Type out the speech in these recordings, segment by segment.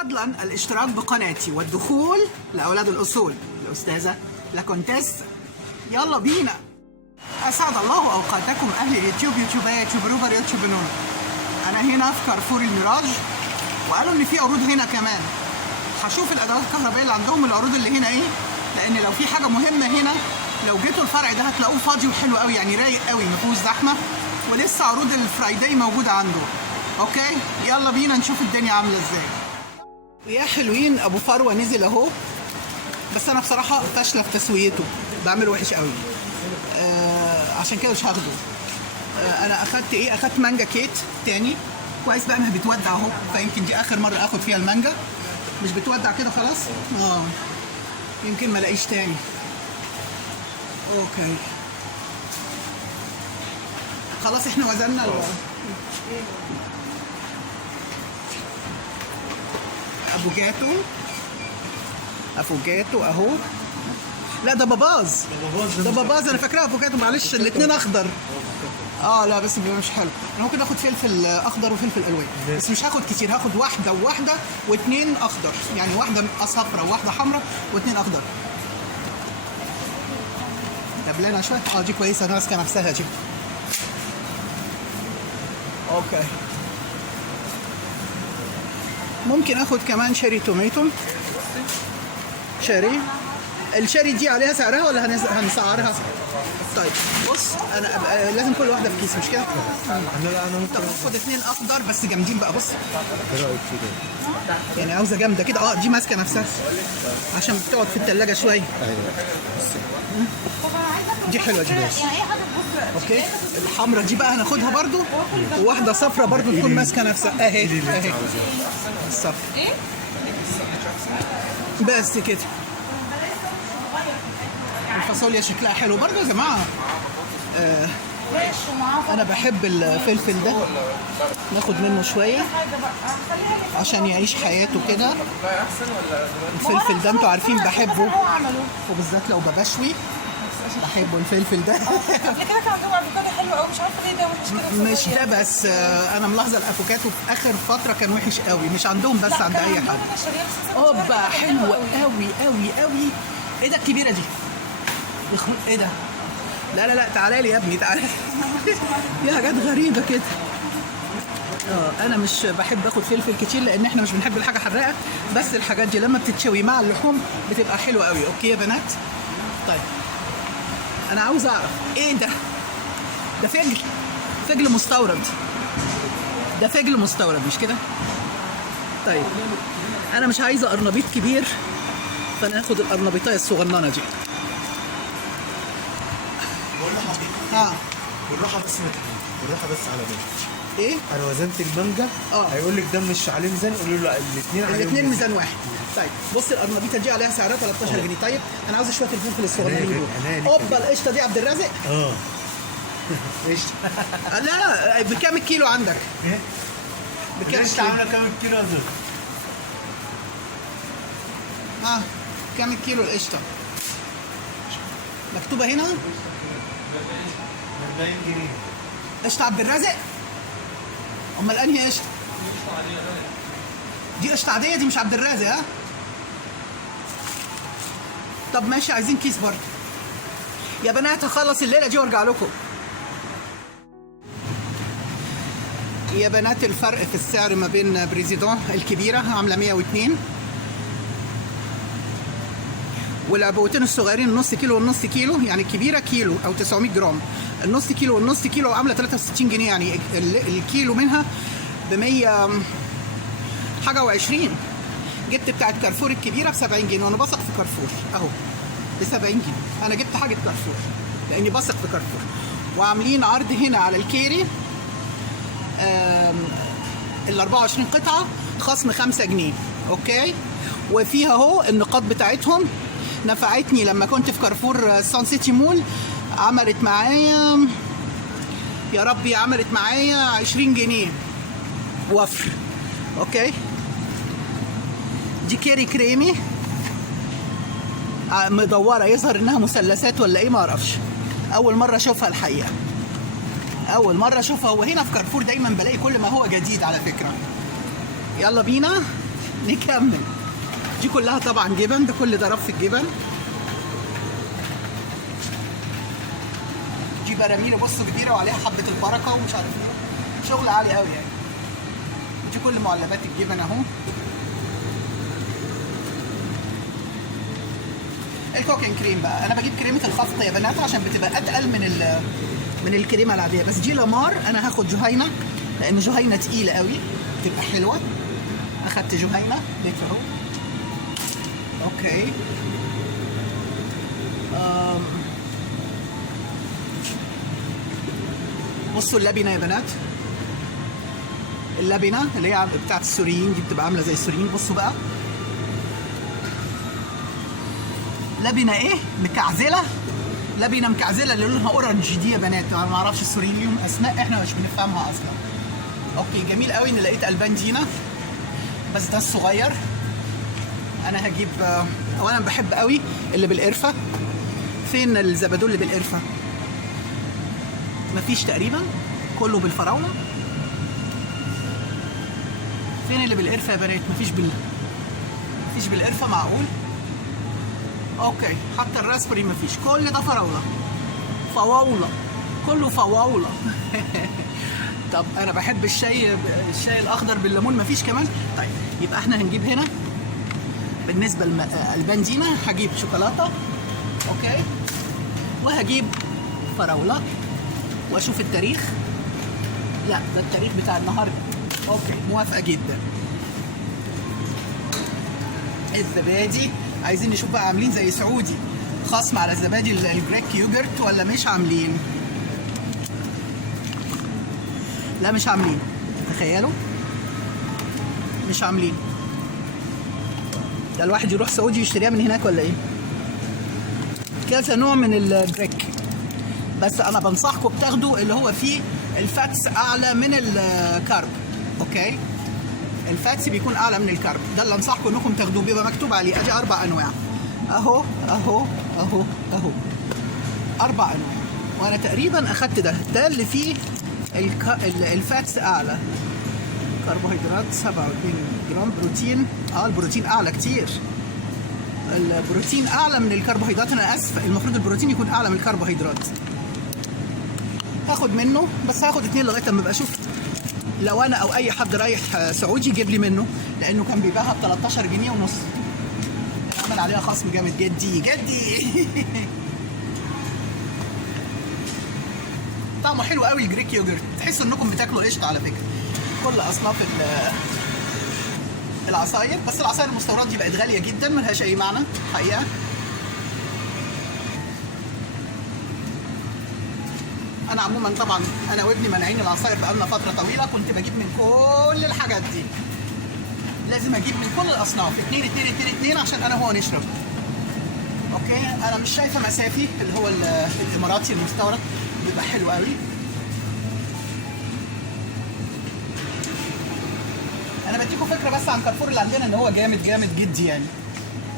فضلا الاشتراك بقناتي والدخول لأولاد الأصول الأستاذة لاكونتيس. يلا بينا. أسعد الله أوقاتكم أهل اليوتيوب، يوتيوبية، يوتيوبروبر، يوتيوبنون. أنا هنا في كارفور الميراج، وقالوا إن في عروض هنا كمان. هشوف الأدوات الكهربائية اللي عندهم، العروض اللي هنا إيه، لأن لو في حاجة مهمة هنا لو جيتوا الفرع ده هتلاقوه فاضي وحلو قوي، يعني رايق قوي، مفيهوش زحمة، ولسه عروض الفرايداي موجودة عنده. أوكي يلا بينا نشوف الدنيا عاملة إزاي. يا حلوين، أبو فروة نزل أهو، بس أنا بصراحة فاشلة في تسويته، بعمله وحش قوي، عشان كده مش هاخده. أنا أخدت إيه؟ أخدت مانجا كيت تاني، كويس بقى إنها بتودع أهو، فيمكن دي آخر مرة آخد فيها المانجا، مش بتودع كده خلاص؟ يمكن ما الاقيش تاني. اوكي خلاص احنا وزننا افوكاتو اهو. لا ده باباز، ده باباز، انا فاكرها افوكاتو، معلش الاثنين اخضر. لا بس مش حلو. انا ممكن اخد فلفل اخضر وفلفل الوان، بس مش هاخد كتير، هاخد واحده وواحده واثنين اخضر، يعني واحده صفرا وواحده حمراء واثنين اخضر. دبلانه شويه. دي كويسه، ماسكه نفسها دي. اوكي ممكن اخد كمان شيري توميتو. شيري، الشيري دي عليها سعرها ولا هنسعرها؟ طيب بص، انا لازم كل واحده في كيس، مش كده؟ انا ممكن اخد اثنين اخضر بس جامدين بقى. بص ايه رايك كده؟ يعني عاوزه جامده كده. دي ماسكه نفسها عشان بتقعد في الثلاجه شويه. ايوه دي حلوه دي. اوكي الحمراء دي بقى هناخدها برضو، وواحده صفرا برضو تكون ماسكه نفسها اهي الصفرا بس كده. الفاصوليا شكلها حلو برضو يا جماعه. انا بحب الفلفل ده، ناخد منه شويه عشان يعيش حياته كده. الفلفل ده انتوا عارفين بحبه، وبالذات لو بشوي بحبه الفلفل ده. قبل كده كان عندهم افوكادو حلو قوي، مش عارفه ليه ده وحش كده. مش ده بس، انا ملاحظه الافوكادو في اخر فتره كان وحش قوي، مش عندهم بس، عند اي حد. اوبا حلوه قوي قوي قوي. ايه ده الكبيره دي؟ ايه ده؟ لا تعالى لي يا ابني، تعالى. دي حاجات غريبه كده. انا مش بحب اخد فلفل كتير لان احنا مش بنحب الحاجه حراقه، بس الحاجات دي لما بتتشوي مع اللحوم بتبقى حلوه قوي. اوكي يا بنات. طيب انا عاوز اعرف ايه ده؟ ده فجل مستورد، ده فجل مستورد مش كده؟ طيب انا مش عايزه قرنبيط كبير، فانا هاخد القرنبيطايه الصغننه دي. بالراحه بس، بالراحه بس على بالك. ايه؟ انا وزنت المانجا. هيقول لك ده مش عليه ميزان، قولوا له لا الاثنين ميزان واحد. طيب بص القرنبيطه دي عليها سعرها 13 جنيه. طيب انا عاوز شويه الفلفل الصغننين دول. اوبا القشطه دي عبد الرازق. قشطه. لا بكام الكيلو عندك؟ ايه؟ بكام القشطه عامله كام الكيلو يا زلمه؟ كام الكيلو القشطه؟ مكتوبه هنا 40 جنيه. قشطه عبد الرازق؟ امال انهي قشطه؟ دي قشطه عاديه، دي مش عبد الرازق. طب ماشي، عايزين كيس برضه يا بنات. هخلص الليله دي وارجع لكم يا بنات. الفرق في السعر ما بين بريزيدون الكبيره عامله 102، والعبوتين الصغيرين نص كيلو والنص كيلو، يعني الكبيره كيلو او 900 جرام، النص كيلو والنص كيلو عامله 63 جنيه، يعني الكيلو منها ب 100 حاجه و20. جبت بتاعت كارفور الكبيره ب 70 جنيه، وانا بثق في كارفور اهو ب 70 جنيه. انا جبت حاجه كارفور لاني بثق في كارفور. وعاملين عرض هنا على الكيري، ال 24 قطعه خصم 5 جنيه. اوكي، وفيها اهو النقاط بتاعتهم، نفعتني لما كنت في كارفور سان سيتي مول، عملت معايا يا ربي، عملت معايا 20 جنيه وفر. اوكي دي كيري كريمي مدوره، يظهر انها مثلثات ولا ايه ما اعرفش، اول مره اشوفها الحقيقه، اول مره اشوفها. هو هنا في كارفور دايما بلاقي كل ما هو جديد على فكره. يلا بينا نكمل. دي كلها طبعا جبن، ده كل ده رف الجبن. دي براميل بصوا كبيره وعليها حبه البركه ومش عارف ايه، شغل عالي قوي يعني. دي كل معلبات الجبن اهو. الكوكين كريم بقى، انا بجيب كريمه الخفق يا بنات عشان بتبقى اتقل من الكريمه العاديه. بس دي لامار، انا هاخد جهينه لان جهينه تقيله قوي بتبقى حلوه. اخدت جهينه لتر اهو. اوكي. بصوا اللبنه يا بنات، اللبنه اللي هي بتاعت السوريين دي بتبقى عامله زي السوريين. بصوا بقى لبنه ايه مكعزله، لبنه مكعزله اللي لونها اورنج دي يا بنات. انا ما اعرفش السوريين ليهم اسماء احنا مش بنفهمها اصلا. اوكي جميل قوي ان لقيت البان بس ده الصغير. انا هجيب اولا بحب قوي اللي بالقرفه. فين الزبادو اللي بالقرفه؟ مفيش تقريبا، كله بالفراوله. فين اللي بالقرفه يا بنات؟ مفيش بالقرفه، معقول؟ اوكي حتى الراسبري مفيش، كل ده فراوله، فواوله، كله فواوله. طب انا بحب الشاي الاخضر بالليمون، مفيش كمان. طيب يبقى احنا هنجيب هنا بالنسبه للبنزينه هجيب شوكولاته، اوكي، وهجيب فراوله واشوف التاريخ. لا ده التاريخ بتاع النهارده. اوكي موافقه جدا. الزبادي عايزين نشوف بقى عاملين زي سعودي خصم على الزبادي الجريك يوجرت ولا مش عاملين؟ لا مش عاملين، تخيلوا مش عاملين. ده الواحد يروح سعودي يشتريها من هناك ولا ايه؟ كذا نوع من الجريك، بس انا بنصحكم بتاخدوا اللي هو فيه الفاتس اعلى من الكارب. اوكي الفاتس بيكون اعلى من الكارب، ده اللي انصحكم انكم تاخدوه، بيبقى مكتوب عليه ادي 4 انواع اهو اهو اهو اهو 4 انواع. وانا تقريبا اخدت ده اللي فيه الفاتس اعلى. كربوهيدرات 27 جرام، بروتين البروتين اعلى كتير. البروتين اعلى من الكربوهيدرات، انا اسف، المفروض البروتين يكون اعلى من الكربوهيدرات. هاخد منه بس هاخد 2 لغايه اما ابقى اشوف لو انا او اي حد رايح سعودي يجيب لي منه، لانه كان بيبيعها ب 13 جنيه ونص. عمل عليها خصم جامد جدي. طعمه حلو قوي الجريك يوجرت، تحسوا انكم بتاكلوا قشطه على فكره. كل اصناف العصاير، بس العصاير المستورده دي بقت غاليه جدا ملهاش اي معنى حقيقه. انا عموما طبعا انا وابني مانعين العصاير بقالنا فتره طويله، كنت بجيب من كل الحاجات دي، لازم اجيب من كل الاصناف 2 2 2 2 عشان انا وهو نشرب. اوكي انا مش شايفه مسافي اللي هو الاماراتي المستورد بيبقى حلو قوي. انا بديكم فكره بس عن كارفور اللي عندنا ان هو جامد جدي يعني.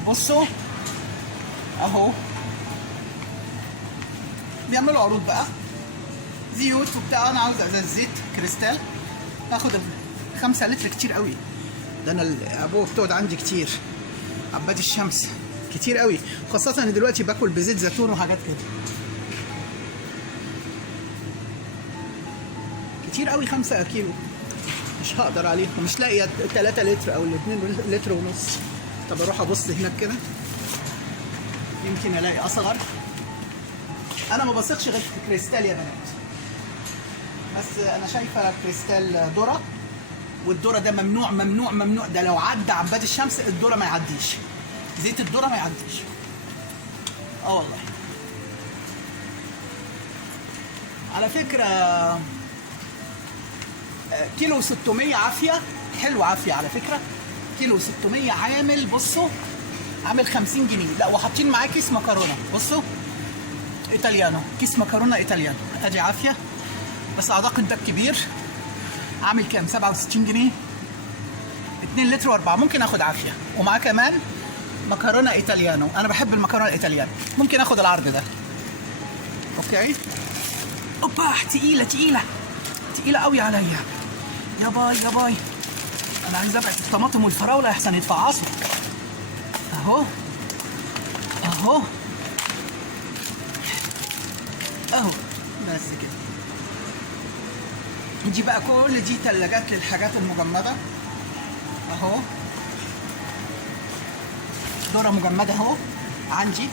بصوا اهو بيعملوا عروض بقى زيوت وبتاع. انا عاوز ازاز زيت كريستال، هاخد 5 لتر كتير قوي. ده انا ابوه بتقعد عندي كتير، عباد الشمس كتير قوي، خاصه ان دلوقتي باكل بزيت زيتون وحاجات كده كتير قوي. 5 كيلو مش هقدر عليهم، مش لاقيه 3 لتر او 2 لتر ونص. طب اروح ابص هناك كده يمكن الاقي اصغر. انا ما بثقش غير في كريستال يا بنات، بس انا شايفه كريستال ذره، والذره ده ممنوع. ده لو عدى عباد الشمس الذره ما يعديش، زيت الذره ما يعديش. والله على فكره كيلو 600 عافيه، حلو عافيه على فكره. كيلو 600 عامل، بصوا عامل 50 جنيه. لا وحاطين معاه كيس مكرونه، بصوا ايطاليانو، كيس مكرونه ايطاليانو ادي عافيه. بس اعتقد ده الكبير عامل كام؟ 67 جنيه. 2 لتر و4. ممكن اخد عافيه ومعاه كمان مكرونه ايطاليانو. انا بحب المكرونه الايطاليانو، ممكن اخد العرض ده. اوكي اوبا تقيله قوي عليا. يا باي انا عايز ابعد الطماطم والفراوله احسن يتفعصوا. اهو اهو اهو بس كده. دي بقى كل دي تلاجات للحاجات المجمده اهو. ذره مجمده اهو عندي.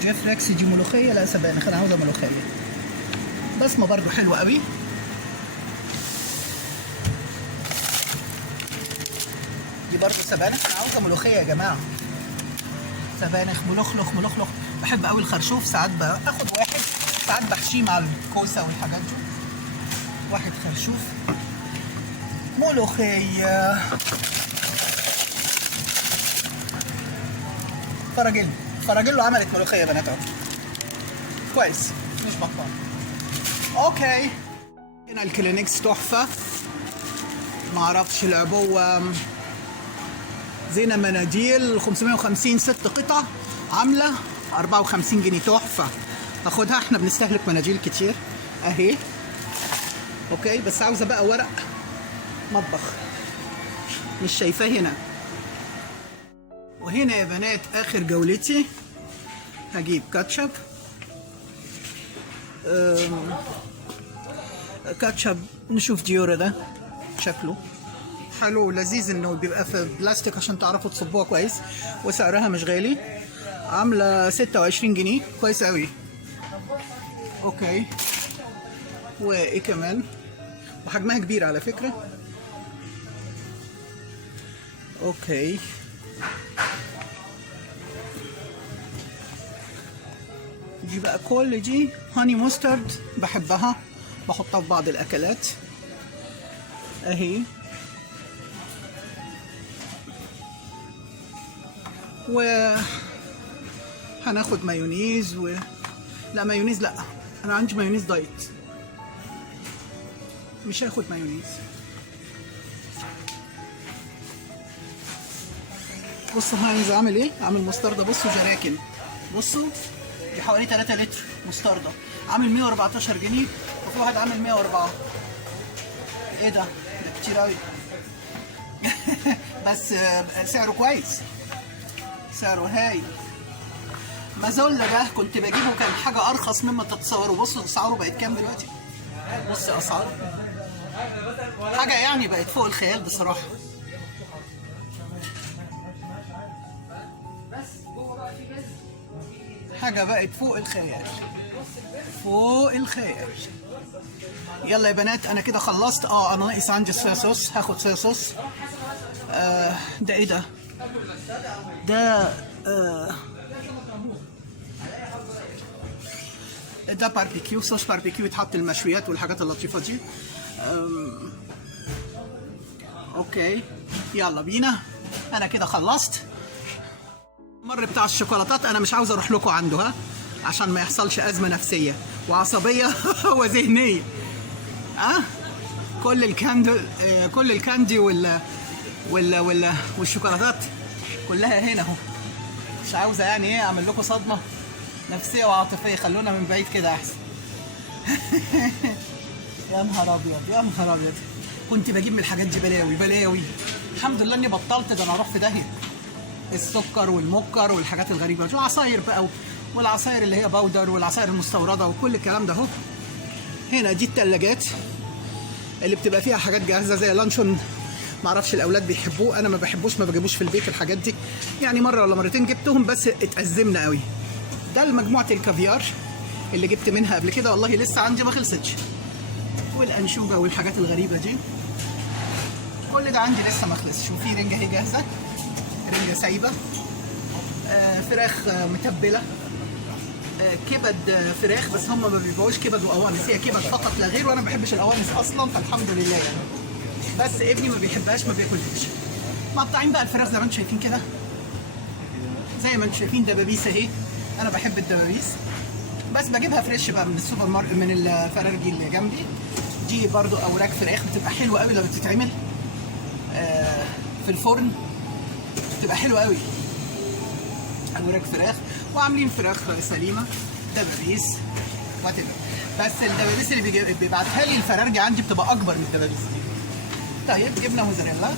جيف ريكس دي ملوخيه، لا سبانخ، انا عاوزه ملوخيه. بسمه برضو حلوه قوي. دي برضو سبانخ، انا عاوزه ملوخيه يا جماعه. سبانخ، ملخلخ. بحب قوي الخرشوف، ساعات باخد واحد، ساعات بحشيه مع الكوسه والحاجات دي. واحد خرشوف، ملوخيه، فراجيلو عملت ملوخيه يا بنات اهو. كويس مش بطال. اوكي هنا الكلينكس تحفه. معرفش العبوه زينه مناديل 550 6 قطع عامله 54 جنيه تحفه. هاخدها، احنا بنستهلك مناديل كتير اهي. اوكي بس عاوزه بقى ورق مطبخ، مش شايفاه هنا. وهنا يا بنات اخر جولتي، هجيب كاتشب. كاتشب نشوف ديورا ده شكله حلو لذيذ، انه بيبقى في بلاستيك عشان تعرفوا تصبوها كويس، وسعرها مش غالي، عامله 26 جنيه كويس قوي. اوكي وايه كمان، وحجمها كبير على فكره. اوكي دي بقى كل دي هاني مسترد، بحبها بحطها في بعض الاكلات اهي. و هناخد مايونيز لا مايونيز لا، انا عندي مايونيز دايت، مش هاخد مايونيز. بصوا عايز اعمل ايه، عامل مستردة. بصوا جراكن، بصوا دي حوالي 3 لتر مستردة، عامل 114 جنيه، وفي واحد عامل 104. ايه ده كتير قوي. بس سعره كويس، سعره هايل. مازولا ده كنت بجيبه كان حاجه ارخص مما تتصوروا. بصوا اسعاره بقت كام دلوقتي، بص اسعاره حاجه يعني بقت فوق الخيال بصراحه. حاجه بقت فوق الخيال، فوق الخيال. يلا يا بنات انا كده خلصت. انا ناقص عندي الصويا صوص، هاخد صويا صوص. ده ايه ده؟ ده باربيكيو، صوص باربيكيو يتحط المشويات والحاجات اللطيفه دي. اوكي يلا بينا، انا كده خلصت. المر بتاع الشوكولاتات انا مش عاوز اروح لكم عنده، ها، عشان ما يحصلش ازمه نفسيه وعصبيه وذهنيه. كل الكاندي والشوكولاتات كلها هنا اهو. مش عاوزه يعني ايه اعمل لكم صدمه نفسيه وعاطفيه، خلونا من بعيد كده احسن. يا نهار ابيض يا نهار ابيض، كنت بجيب من الحاجات دي بلاوي. الحمد لله اني بطلت، ده انا اروح في داهيه. السكر والمكر والحاجات الغريبه دي، وعصاير بقى، والعصاير اللي هي باودر والعصاير المستورده وكل الكلام ده اهو. هنا دي الثلاجات اللي بتبقى فيها حاجات جاهزه زي لانشون، معرفش الاولاد بيحبوه، انا ما بحبوش، ما بجيبوش في البيت الحاجات دي يعني. مره ولا مرتين جبتهم بس اتأزمنا قوي. ده مجموعه الكافيار اللي جبت منها قبل كده، والله لسه عندي ما خلصتش. والانشوجه والحاجات الغريبه دي كل ده عندي لسه ما خلصش. وفي رنجه اهي جاهزه، رنجه سايبه، فراخ متبله، كبد فراخ، بس هم ما بيبيعوش كبد وقوانص، هي كبد فقط لا غير، وانا ما بحبش القوانص اصلا، فالحمد لله يعني. بس ابني ما بيحبهاش ما بياكلهاش. مقطعين بقى الفراخ زي ما انتم شايفين كده، زي ما انتم شايفين دبابيس اهي، انا بحب الدبابيس، بس بجيبها فريش بقى من السوبر ماركت، من الفرارجي اللي جنبي. دي برضو اوراق فراخ بتبقى حلوه قوي لما بتتعمل في الفرن، بتبقى حلوه قوي. اوراق فراخ، وعاملين فراخ سليمه، دبابيس وات ايفر. بس الدبابيس اللي بيبعتها لي الفرارجي عندي بتبقى اكبر من الدبابيس دي. طيب جبنه موزاريلا.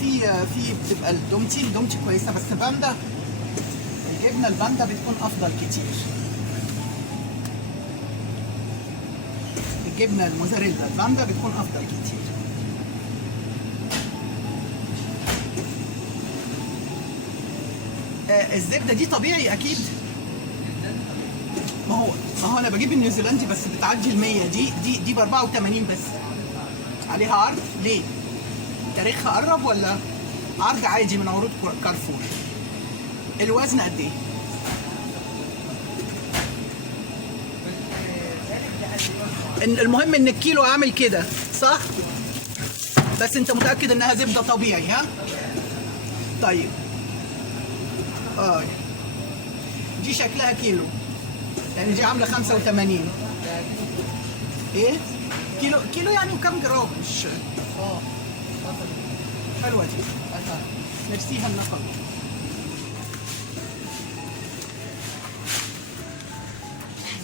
في بتبقى الدومتي كويسه، بس باندا الجبنه الباندا بتكون افضل كتير. الجبنه الموزاريلا الباندا بتكون افضل كتير. الزبده دي طبيعي اكيد. ما هو انا بجيب النيوزيلندي بس بتعدي ال 100. دي ب 84 بس. عليها عرض ليه؟ تاريخها قرب ولا عرض عادي من عروض كارفور؟ الوزن قد ايه؟ المهم ان الكيلو عامل كده صح؟ بس انت متأكد انها زبدة طبيعي ها؟ طيب دي شكلها كيلو، يعني دي عاملة 85. ايه؟ كيلو يعني وكم جرام؟ مش حلوة دي. نفسيها النقل.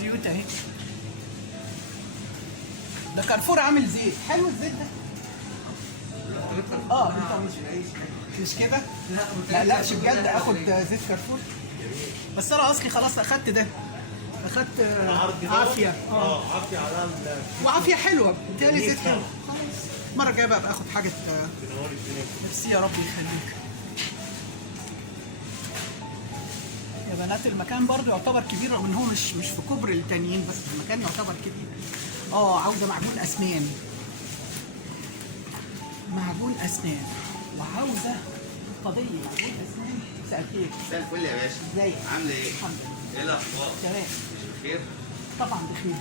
زيوت اهي. ده كارفور عامل زيت، حلو الزيت ده. مش كده؟ لا مش بجد اخد زيت كارفور. بس انا اصلي خلاص اخدت ده. اخدت عافية. عافية على وعافية حلوة، بتهيألي زيت حلو. خلاص المرة الجاية بقى اخد حاجة. نفسي يا رب يخليك. يا بنات المكان برضو يعتبر كبير، رغم ان هو مش في كبر التانيين، بس المكان يعتبر كبير. عاوزة معجون اسنان. معجون اسنان. وعاوزة قضية معجون اسنان. مساء الخير. مساء الفل يا باشا. ازيك؟ عاملة ايه؟ الحمد لله. ايه الأخبار؟ تمام. مش بخير؟ طبعا بخير.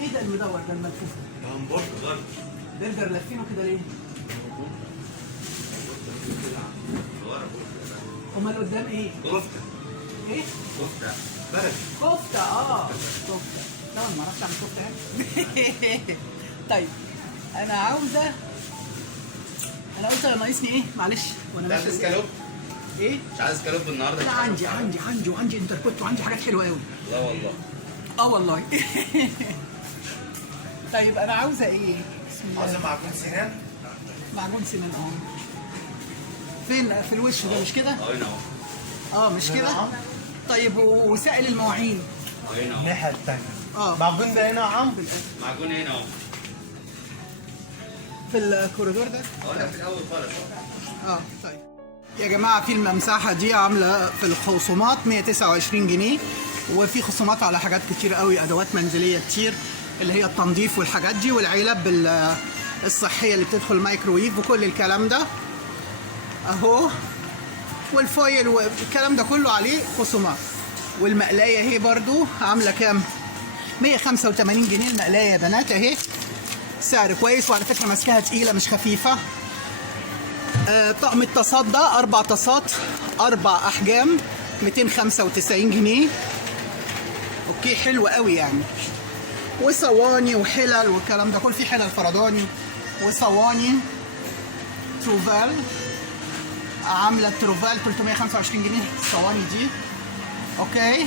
ايه ده المدور ده الملفوف؟ همبرجر. برجر لافينه كده ليه؟ امال قدام ايه؟ كفتة. ايه؟ كفتة. بلدي. كفتة. كفتة. طبعا ما اعرفش اعمل كفتة يعني. طيب انا عاوزة ناقصني ايه؟ معلش وانا مش عايز ماشي. اسكالوب؟ ايه؟ مش عايز اسكالوب النهارده؟ لا عندي انتركوت وعندي حاجات حلوة قوي. لا والله. والله. طيب انا عاوزة ايه؟ بسم الله. عايز معجون سنان؟ معجون سنان فين؟ في الوش ده مش كده؟ هنا اهو. مش كده؟ طيب وسائل المواعين؟ هنا اهو. الناحية التانية. معجون ده هنا يا عم. معجون هنا اهو. في الكوريدور ده؟ لا في الأول خالص. طيب يا جماعة، في الممسحة دي عاملة في الخصومات 129 جنيه، وفي خصومات على حاجات كتير قوي، أدوات منزلية كتير اللي هي التنظيف والحاجات دي، والعلب الصحية اللي بتدخل الميكروويف وكل الكلام ده أهو، والفويل والكلام ده كله عليه خصومات. والمقلاية اهي برضو عاملة كام؟ 185 جنيه المقلاية يا بنات اهي، سعر كويس، وعلى فكرة ماسكاها تقيلة مش خفيفة. طقم الطاسات ده 4 طاسات 4 أحجام 295 جنيه. اوكي حلو قوي يعني. وصواني وحلل والكلام ده كله، في حلل فرداني وصواني. تروفال عاملة تروفال 325 جنيه الصواني دي. اوكي.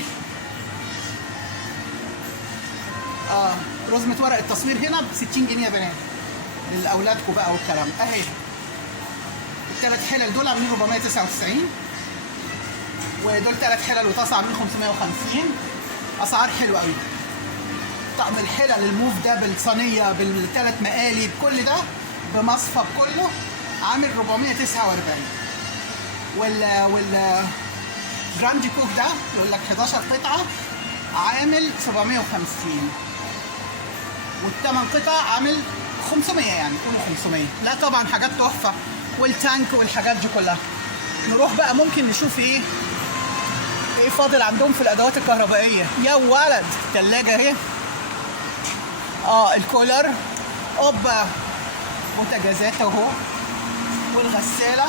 رزمة ورق التصوير هنا ب 60 جنيه يا بنات لأولادكم بقى والكلام اهي. الثلاث حلل دول عاملين 499، ودول 3 حلل وطاسة عاملين 550. أسعار حلوة قوي. طقم الحلل الموف ده بالصينية بالثلاث مقالي بكل ده بمصفى بكله عامل 449. وال جراندي كوك ده يقول لك 11 قطعة عامل 750، والثمان قطع عامل 500، يعني يكونوا 500. لا طبعا حاجات تحفة، والتانك والحاجات دي كلها. نروح بقى ممكن نشوف ايه فاضل عندهم في الادوات الكهربائية. يا ولد الثلاجة اهي، الكولر، اوبا بوتاجازات اهو، والغسالة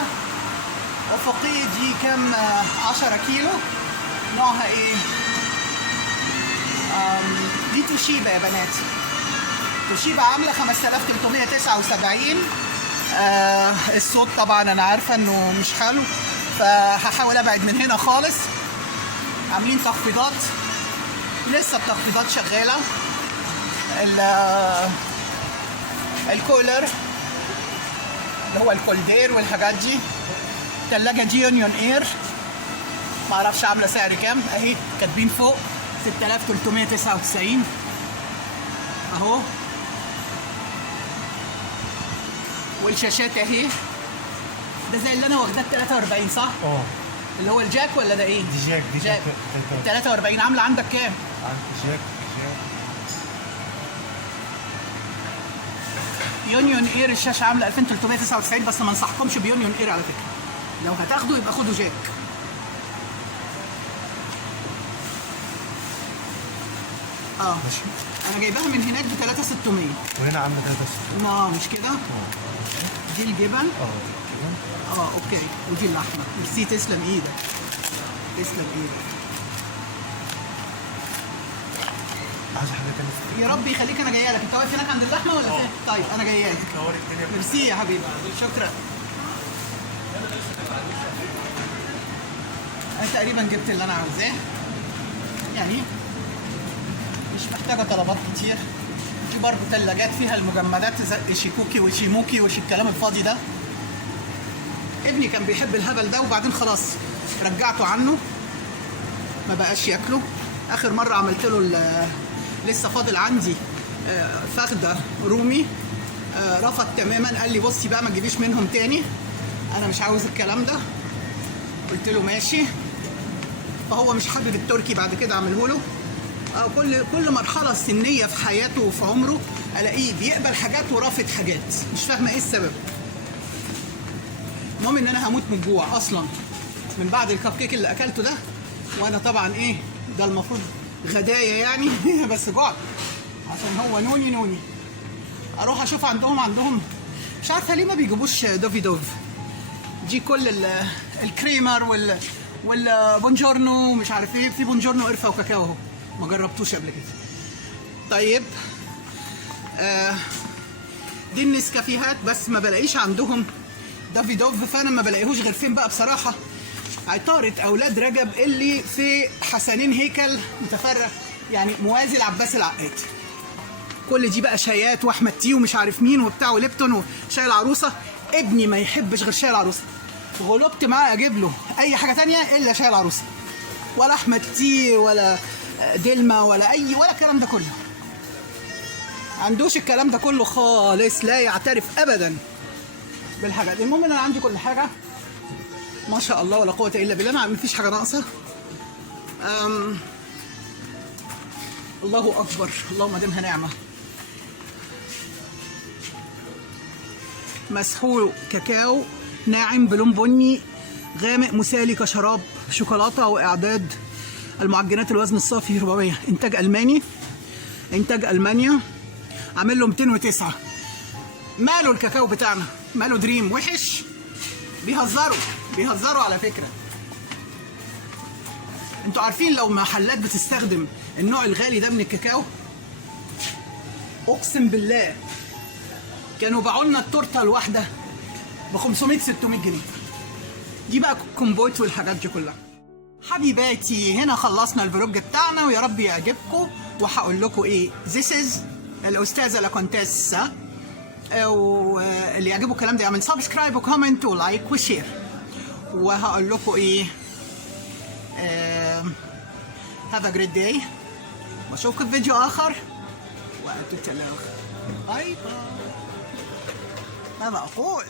افقية دي كام؟ 10 كيلو. نوعها ايه؟ دي توشيبا يا بنات. توشيبا عاملة 5379. الصوت طبعا انا عارفة انه مش حلو، فهحاول ابعد من هنا خالص. عاملين تخفيضات لسه التخفيضات شغالة. الكولر اللي هو الكولدير والحاجات دي. التلاجة دي يونيون اير، معرفش عاملة سعر كام، اهي كاتبين فوق 6399 اهو. والشاشات اهي. ده زي اللي انا واخداه 43 صح؟ اللي هو الجاك ولا ده ايه؟ دي جاك 43. عاملة عندك كام؟ عندي جاك يونيون اير الشاشة عاملة 2399، بس ما انصحكمش بيونيون اير على فكرة. لو هتاخده يبقى خدوا جاك. ماشي. انا جايباها من هناك ب 3600. وهنا عامله 63. مش كده؟ دي الجبن. اوكي. ودي اللحمة. ميرسي، تسلم ايدك. تسلم ايدك. عايز حاجه تانية؟ يا رب يخليك، انا جايه لك. انت واقف هناك عند اللحمة ولا فين؟ طيب انا جايه لك. نورك الدنيا. ميرسي يا حبيبي، شكرا. انا تقريبا جبت اللي انا عاوزاه، يعني مش محتاجه طلبات كتير. دي برضه ثلاجات فيها المجمدات زي شيكوكي وشيموكي وش الكلام الفاضي ده. ابني كان بيحب الهبل ده وبعدين خلاص رجعته عنه، ما بقاش ياكله. اخر مره عملت له لسه فاضل عندي فخده رومي، رفض تماما. قال لي بصي بقى ما تجيبيش منهم تاني، انا مش عاوز الكلام ده. قلت له ماشي. فهو مش حابب التركي، بعد كده اعمله له. كل مرحله سنيه في حياته وفي عمره الاقيه بيقبل حاجات ورافض حاجات، مش فاهمه ايه السبب. المهم ان انا هموت من الجوع اصلا من بعد الكب كيك اللي اكلته ده. وانا طبعا ايه ده المفروض غدايا يعني بس جوعت عشان هو نوني. اروح اشوف عندهم مش عارفه ليه ما بيجيبوش دوفي دوف. دي كل الكريمر والبونجورنو ومش عارف ايه. في بونجورنو قرفه وكاكاو اهو، ما جربتوش قبل كده. طيب دي النسكافيهات، بس ما بلاقيش عندهم دافي دوف. فانا ما بلاقيهوش غير فين بقى بصراحه؟ عطاره اولاد رجب اللي في حسنين هيكل متفرق، يعني موازي لعباس العقاد. كل دي بقى شايات واحمد تي ومش عارف مين وبتاع وليبتون وشاي العروسه. ابني ما يحبش غير شاي العروسه. غلبت معاه اجيب له اي حاجه تانية الا شاي العروسه، ولا احمد تي ولا دلما ولا الكلام ده كله. عندوش الكلام ده كله خالص، لا يعترف ابدا بالحاجات. المهم ان انا عندي كل حاجه ما شاء الله ولا قوه الا بالله، ما فيش حاجه ناقصه. الله اكبر، اللهم دمها نعمه. مسحوق كاكاو ناعم بلون بني غامق مسالي كشراب شوكولاته، واعداد المعجنات الوزن الصافي 400. انتاج الماني، انتاج المانيا. عامل له 209. ماله الكاكاو بتاعنا؟ ماله دريم وحش؟ بيهزروا على فكره. انتوا عارفين لو محلات بتستخدم النوع الغالي ده من الكاكاو اقسم بالله كانوا باعوا لنا التورته الواحده ب 500 600 جنيه. دي بقى كومبوت والحاجات دي كلها. حبيباتي هنا خلصنا الفلوج بتاعنا، ويا رب يعجبكم. وهقول لكم ايه، This is الاستاذه لاكونتيسا. واللي يعجبه الكلام ده يعمل سبسكرايب وكومنت ولايك وشير. وهقول لكم ايه، have a great day. واشوفكم في فيديو اخر. وأتوت باي باي. ماذا اقول؟